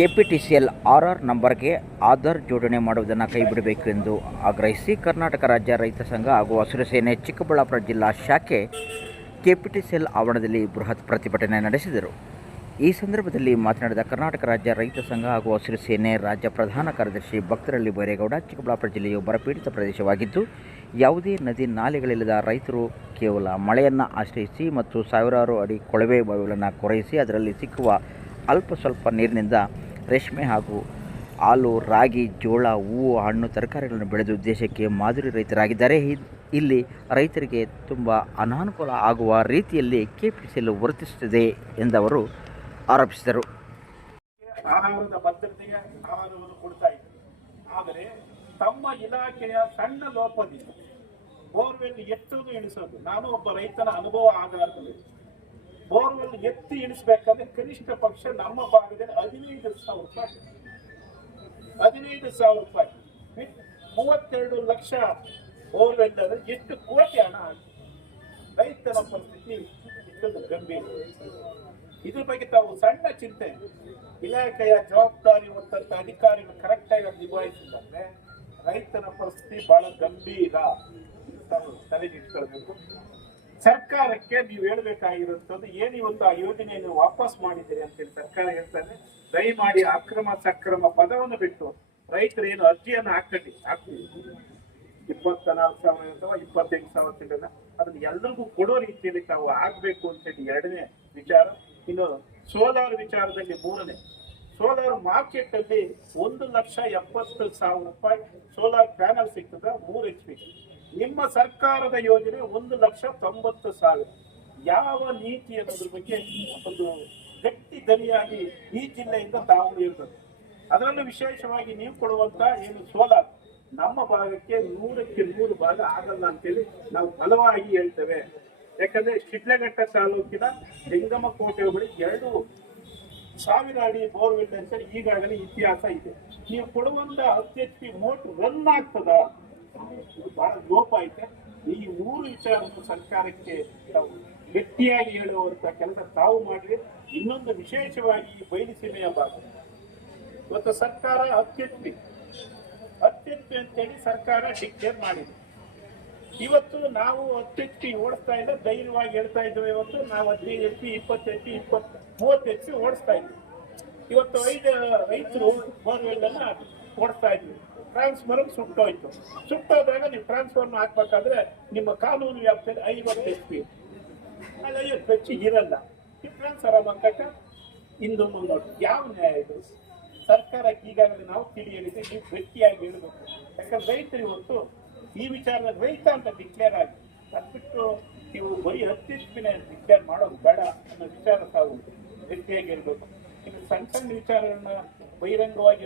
KPTCL RR ನಂಬರ್ಗೆ ಆಧಾರ್ ಜೋಡಣೆ ಮಾಡುವುದನ್ನು ಕೈಬಿಡಬೇಕು ಎಂದು ಆಗ್ರಹಿಸಿ ಕರ್ನಾಟಕ ರಾಜ್ಯ ರೈತ ಸಂಘ ಹಾಗೂ ಹಸಿರು ಸೇನೆ ಚಿಕ್ಕಬಳ್ಳಾಪುರ ಜಿಲ್ಲಾ ಶಾಖೆ ಕೆಪಿಟಿಸಿಎಲ್ ಆವರಣದಲ್ಲಿ ಬೃಹತ್ ಪ್ರತಿಭಟನೆ ನಡೆಸಿದರು. ಈ ಸಂದರ್ಭದಲ್ಲಿ ಮಾತನಾಡಿದ ಕರ್ನಾಟಕ ರಾಜ್ಯ ರೈತ ಸಂಘ ಹಾಗೂ ಹಸಿರು ಸೇನೆ ರಾಜ್ಯ ಪ್ರಧಾನ ಕಾರ್ಯದರ್ಶಿ ಭಕ್ತರಳ್ಳಿ ಬೈರೇಗೌಡ, ಚಿಕ್ಕಬಳ್ಳಾಪುರ ಜಿಲ್ಲೆಯು ಬರಪೀಡಿತ ಪ್ರದೇಶವಾಗಿದ್ದು ಯಾವುದೇ ನದಿ ನಾಲೆಗಳಿಲ್ಲದ ರೈತರು ಕೇವಲ ಮಳೆಯನ್ನು ಆಶ್ರಯಿಸಿ ಮತ್ತು ಸಾವಿರಾರು ಅಡಿ ಕೊಳವೆ ಬಾವಿಗಳನ್ನು ಕೊರೆಯಿಸಿ ಅದರಲ್ಲಿ ಸಿಕ್ಕುವ ಅಲ್ಪ ಸ್ವಲ್ಪ ನೀರಿನಿಂದ ರೇಷ್ಮೆ ಹಾಗೂ ಹಾಲು, ರಾಗಿ, ಜೋಳ, ಹೂವು, ಹಣ್ಣು, ತರಕಾರಿಗಳನ್ನು ಬೆಳೆದು ದೇಶಕ್ಕೆ ಮಾದರಿ ರೈತರಾಗಿದ್ದಾರೆ. ಇಲ್ಲಿ ರೈತರಿಗೆ ತುಂಬ ಅನಾನುಕೂಲ ಆಗುವ ರೀತಿಯಲ್ಲಿ ಕೆಪಿಟಿಸಿಎಲ್ ವರ್ತಿಸುತ್ತಿದೆ ಎಂದವರು ಆರೋಪಿಸಿದರು. ಆಹಾರದ ಭದ್ರತೆಗೆ ಆಹಾರವನ್ನು ಕೊಡ್ತಾ ಇದೆ. ಆದರೆ ತಮ್ಮ ಇಲಾಖೆಯ ಸಣ್ಣ ಲೋಪದಿಂದ ಬೋರ್ವೆಲ್ ಎತ್ತುವುದು ಎಣಿಸೋದು, ನಾನು ಒಬ್ಬ ರೈತನ ಅನುಭವ ಆಧಾರದಲ್ಲಿ ಬೋರ್ವೆಲ್ ಎತ್ತಿ ಎಣಿಸಬೇಕಾದ್ರೆ ಕನಿಷ್ಠ ಪಕ್ಷ ನಮ್ಮ ಭಾಗದಲ್ಲಿ 15,000 ರೂಪಾಯಿ, 15,000 ರೂಪಾಯಿ, 32 ಲಕ್ಷ ಬೋರ್ವೆಲ್ ಅಂದರೆ ಎಷ್ಟು ಕೋಟಿ ಹಣ ಆಗಿದೆ. ರೈತನ ಪರಿಸ್ಥಿತಿ ಇಷ್ಟೊಂದು ಗಂಭೀರ. ಇದ್ರ ಬಗ್ಗೆ ತಾವು ಸಣ್ಣ ಚಿಂತೆ, ಇಲಾಖೆಯ ಜವಾಬ್ದಾರಿ ಹೊತ್ತಂತ ಅಧಿಕಾರಿಗಳು ಕರೆಕ್ಟಾಗಿ ನಿಭಾಯಿಸಿದ್ರೆ ರೈತನ ಪರಿಸ್ಥಿತಿ ಬಹಳ ಗಂಭೀರ. ತಾವು ತಲೆಗಿಟ್ಕೊಳ್ಬೇಕು. ಸರ್ಕಾರಕ್ಕೆ ನೀವು ಹೇಳ್ಬೇಕಾಗಿರುವಂಥದ್ದು ಏನು, ಇವತ್ತು ಆ ಯೋಜನೆಯನ್ನು ವಾಪಸ್ ಮಾಡಿದ್ದೀರಿ ಅಂತೇಳಿ ಸರ್ಕಾರ ಹೇಳ್ತಾರೆ. ದಯಮಾಡಿ ಅಕ್ರಮ ಸಕ್ರಮ ಪದವನ್ನು ಬಿಟ್ಟು ರೈತರು ಏನು ಅರ್ಜಿಯನ್ನು ಹಾಕ್ತೀವಿ 24,000 ಅಥವಾ 28,000 ತಿಂಗಳ ಅದನ್ನು ಎಲ್ಲರಿಗೂ ಕೊಡೋ ರೀತಿಯಲ್ಲಿ ತಾವು ಆಗ್ಬೇಕು ಅಂತೇಳಿ ಎರಡನೇ ವಿಚಾರ. ಇನ್ನು ಸೋಲಾರ್ ವಿಚಾರದಲ್ಲಿ ಮೂರನೇ, ಸೋಲಾರ್ ಮಾರ್ಕೆಟ್ ಅಲ್ಲಿ 1,70,000 ರೂಪಾಯಿ ಸೋಲಾರ್ ಪ್ಯಾನಲ್ ಸಿಗ್ತದೆ 3 HP. ನಿಮ್ಮ ಸರ್ಕಾರದ ಯೋಜನೆ 1,90,000. ಯಾವ ನೀತಿ ಅನ್ನೋದ್ರ ಬಗ್ಗೆ ಒಂದು ಗಟ್ಟಿ ದನಿಯಾಗಿ ಈ ಜಿಲ್ಲೆಯಿಂದ ತಾವು ಇರ್ತದೆ. ಅದರಲ್ಲೂ ವಿಶೇಷವಾಗಿ ನೀವು ಕೊಡುವಂತ ಏನು ಸೋಲಾರ್ ನಮ್ಮ ಭಾಗಕ್ಕೆ 100ಕ್ಕೆ 100 ಭಾಗ ಆಗಲ್ಲ ಅಂತೇಳಿ ನಾವು ಬಲವಾಗಿ ಹೇಳ್ತೇವೆ. ಯಾಕಂದ್ರೆ ಶಿಡ್ಲಘಟ್ಟ ತಾಲೂಕಿನ ಲಿಂಗಮಕೋಟೆ ಬಳಿ 2,000 ಅಡಿ ಬೋರ್ವೆಲ್ ಅಂತ ಈಗಾಗಲೇ ಇತಿಹಾಸ ಇದೆ. ನೀವು ಕೊಡುವಂತ 10 HP ಮೋಟರ್ ರನ್ ಆಗ್ತದ, ಇದು ಬಹಳ ಲೋಪ ಐತೆ. ಈ 3 ವಿಚಾರವನ್ನು ಸರ್ಕಾರಕ್ಕೆ ತಾವು ಗಟ್ಟಿಯಾಗಿ ಹೇಳುವಂತ ಕೆಲಸ ತಾವು ಮಾಡ್ರಿ. ಇನ್ನೊಂದು ವಿಶೇಷವಾಗಿ ಈ ಬಯಲುಸೀಮೆಯ ಭಾಗ ಇವತ್ತು ಸರ್ಕಾರ 10 HP ಅಂತೇಳಿ ಸರ್ಕಾರ ಡಿಕ್ಲೇರ್ ಮಾಡಿದೆ. ಇವತ್ತು ನಾವು 10 HP ಓಡಿಸ್ತಾ ಇಲ್ಲ, ಧೈರ್ಯವಾಗಿ ಹೇಳ್ತಾ ಇದ್ದೇವೆ. ಇವತ್ತು ನಾವು 15 HP, 20 HP, 30 HP ಓಡಿಸ್ತಾ ಇದ್ವಿ. ಇವತ್ತು 5 ರೈತರು ಬೋರ್ವೆಲ್ ಅನ್ನ ಓಡಿಸ್ತಾ ಇದ್ವಿ. ಟ್ರಾನ್ಸ್ಫರ್ ಸುಟ್ಟೋಯ್ತು. ಸುಟ್ಟೋದಾಗ ನೀವು ಟ್ರಾನ್ಸ್ಫರ್ನ ಹಾಕ್ಬೇಕಾದ್ರೆ ನಿಮ್ಮ ಕಾನೂನು ವ್ಯಾಪ್ತಿಯಲ್ಲಿ 50 HP ಅಲ್ಲಿ 50 HP ಇರಲ್ಲ. ನೀವು ಟ್ರಾನ್ಸ್ಫರ್ ಹಾಕಕ್ಕ ಇಂದು ಮುಂದೋಡು ಯಾವ ನ್ಯಾಯ ಇದು? ಸರ್ಕಾರಕ್ಕೆ ಈಗಾಗಲೇ ನಾವು ತಿಳಿ ಹೇಳಿದ್ರೆ ನೀವು ಗಟ್ಟಿಯಾಗಿ ಹೇಳಬೇಕು. ಯಾಕಂದ್ರೆ ರೈತರು ಇವತ್ತು ಈ ವಿಚಾರದಲ್ಲಿ ರೈತ ಅಂತ ಡಿಕ್ಲೇರ್ ಆಗಿ ಅದ್ಬಿಟ್ಟು ನೀವು ಬರೀ 10 HP ಡಿಕ್ಲೇರ್ ಮಾಡೋದು ಬೇಡ ಅನ್ನೋ ವಿಚಾರ ತಾವು ಗಟ್ಟಿಯಾಗಿ ಹೇಳ್ಬೇಕು. ಇನ್ನು ಸಣ್ಣ ಸಣ್ಣ ವಿಚಾರಗಳನ್ನ ಬಹಿರಂಗವಾಗಿ